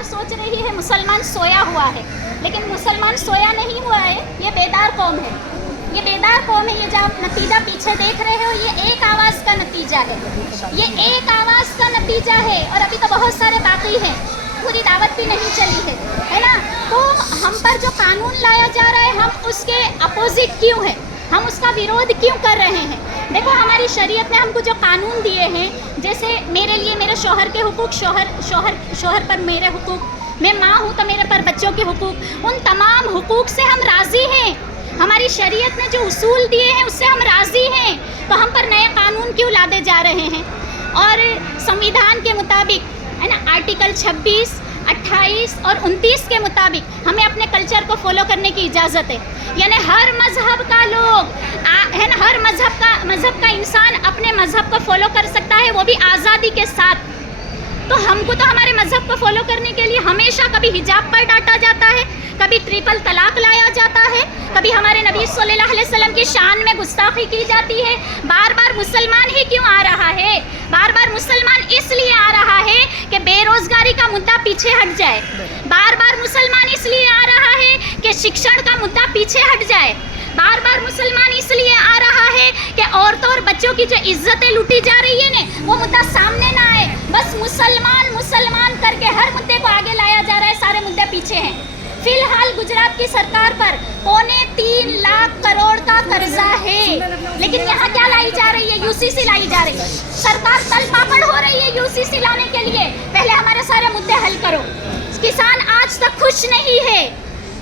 सरकार सोच रही है मुसलमान सोया हुआ है, लेकिन मुसलमान सोया नहीं हुआ है, ये बेदार कौम है। ये बेदार कौम है। ये जो आप नतीजा पीछे देख रहे हो, ये एक आवाज़ का नतीजा है। ये एक आवाज़ का नतीजा है, और अभी तो बहुत सारे बाकी हैं, पूरी दावत भी नहीं चली है ना। तो हम पर जो कानून लाया जा रहा है, हम उसके अपोजिट क्यों हैं, हम उसका विरोध क्यों कर रहे हैं। देखो, हमारी शरीयत ने हमको जो कानून दिए हैं, जैसे मेरे लिए मेरे शौहर के हुकूक, शौहर पर मेरे हुकूक, मैं माँ हूँ तो मेरे पर बच्चों के हुकूक, उन तमाम हुकूक से हम राज़ी हैं। हमारी शरीयत ने जो उसूल दिए हैं उससे हम राज़ी हैं, तो हम पर नए कानून क्यों लादे जा रहे हैं। और संविधान के मुताबिक, है ना, आर्टिकल 26, 28 और 29 के मुताबिक हमें अपने कल्चर को फॉलो करने की इजाज़त है। यानी हर मज़हब का लोग, है ना, हर मज़हब का इंसान अपने मज़हब को फॉलो कर सकता है, वो भी आज़ादी के साथ। तो हमको तो हमारे मज़हब को फॉलो करने के लिए हमेशा कभी हिजाब पर डांटा जाता है, कभी ट्रिपल तलाक लाया जाता है, कभी हमारे नबी सल्लल्लाहु अलैहि वसल्लम की शान में गुस्ताखी की जाती है। बार बार मुसलमान ही क्यों आ रहा है, बार बार मुसलमान इसलिए आ रहा है कि बेरोज़गारी का मुद्दा पीछे हट जाए, बार बार मुसलमान इसलिए आ रहा है कि शिक्षण का मुद्दा पीछे हट जाए, बार बार मुसलमान इसलिए आ रहा है कि औरतों और बच्चों की जो इज्जतें लूटी जा रही है ना, वो मुद्दा सामने ना आए। बस मुसलमान मुसलमान करके हर मुद्दे को आगे लाया जा रहा है, सारे मुद्दे पीछे हैं। फिलहाल गुजरात की सरकार पर 3.25 लाख करोड़ का कर्जा है, लेकिन यहाँ क्या लाई जा रही है, यूसीसी लाई जा रही है। सरकार तल पापड़ हो रही है यूसीसी लाने के लिए। पहले हमारे सारे मुद्दे हल करो। किसान आज तक खुश नहीं है,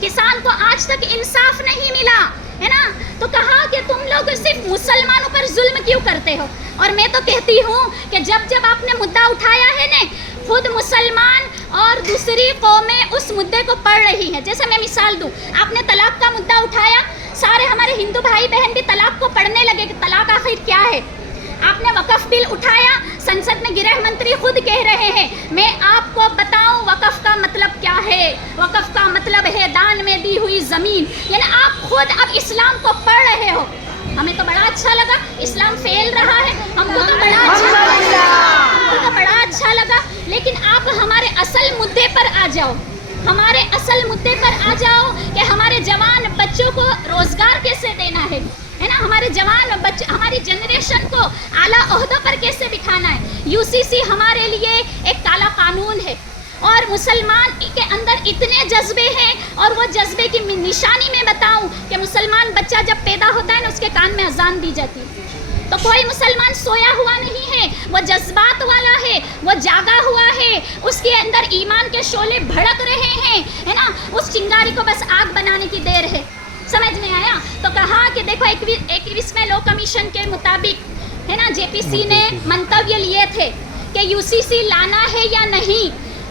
किसान को आज तक इंसाफ नहीं मिला, है ना। तो कहा कि तुम लोग सिर्फ मुसलमानों पर जुल्म क्यों करते हो। और मैं तो कहती हूँ कि जब आपने मुद्दा उठाया है ने, खुद मुसलमान और दूसरी कौमें उस मुद्दे को पढ़ रही हैं। जैसे मैं मिसाल दूँ, आपने तलाक का मुद्दा उठाया, सारे हमारे हिंदू भाई बहन भी तलाक को पढ़ने लगे कि तलाक आखिर क्या है। आपने वक़फ़ बिल उठाया, संसद में गृह मंत्री खुद कह रहे हैं, मैं आपको बताऊं वक़फ़ का मतलब क्या है। वक़फ़ का मतलब है दान में दी हुई ज़मीन। यानी आप खुद अब इस्लाम को पढ़ रहे हो। हमें तो बड़ा अच्छा लगा, इस्लाम फैल रहा है, हमको तो बड़ा अच्छा लगा। लेकिन आप हमारे असल मुद्दे पर आ जाओ, हमारे असल मुद्दे पर आ जाओ कि हमारे जवान बच्चों को रोज़गार कैसे देना है ना, हमारे जवान बच्चे, हमारी जनरेशन को आला ओहदों पर कैसे बिठाना है। यूसीसी हमारे लिए एक काला कानून है, और मुसलमान के अंदर इतने जज्बे हैं, और वो जज्बे की निशानी में बताऊं कि मुसलमान बच्चा जब पैदा होता है ना, उसके कान में अजान दी जाती है। तो कोई मुसलमान सोया हुआ नहीं है, वो जज्बात वाला है, वो जागा हुआ है, उसके अंदर ईमान के शोले भड़क रहे हैं, है ना। उस चिंगारी को बस आग बनाने की देर है। समझ में आया। तो कहा कि देखो 21वें लॉ कमीशन के मुताबिक, है ना, जेपीसी ने मंतव्य लिए थे कि यूसीसी लाना है या नहीं।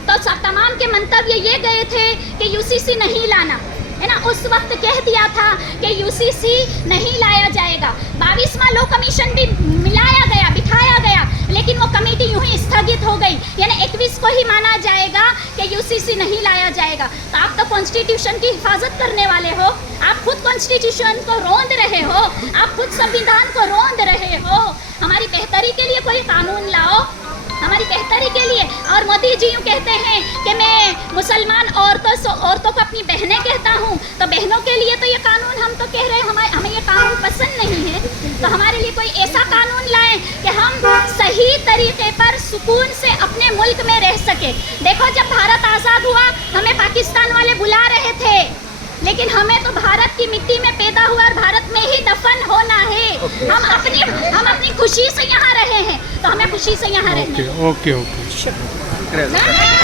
तो तमाम के मंतव्य ये गए थे कि यूसीसी नहीं लाना, है ना। उस वक्त कह दिया था कि यूसीसी नहीं लाया जाएगा। 22वां लॉ कमीशन भी मिलाया गया, बिठाया गया, लेकिन वो कमेटी यूं ही स्थगित हो गई। यानी 21 को ही माना जाएगा कि यूसीसी नहीं लाया जाएगा। तो आप तो कॉन्स्टिट्यूशन की हिफाजत करने वाले हो, आप खुद कॉन्स्टिट्यूशन को रोंद रहे हो, आप खुद संविधान को रोंद रहे हो। हमारी बेहतरी के लिए कोई कानून लाओ, हमारी बेहतरी के लिए। और मोदी जी यूँ कहते हैं कि मैं मुसलमान औरतों को अपनी बहनें कहता हूँ, तो बहनों के लिए तो ये कानून हम तो कह रहे हैं हमें ये कानून पसंद नहीं है। तो हमारे लिए कोई ऐसा कानून लाएं कि हम सही तरीके पर सुकून से अपने मुल्क में रह सके। देखो, जब भारत आज़ाद हुआ, हमें पाकिस्तान वाले बुला रहे थे, लेकिन हमें तो भारत की मिट्टी में पैदा हुआ और भारत में ही दफन होना है। हम अपनी खुशी से यहाँ रहे हैं, तो हमें खुशी से यहाँ रहना है। ओके।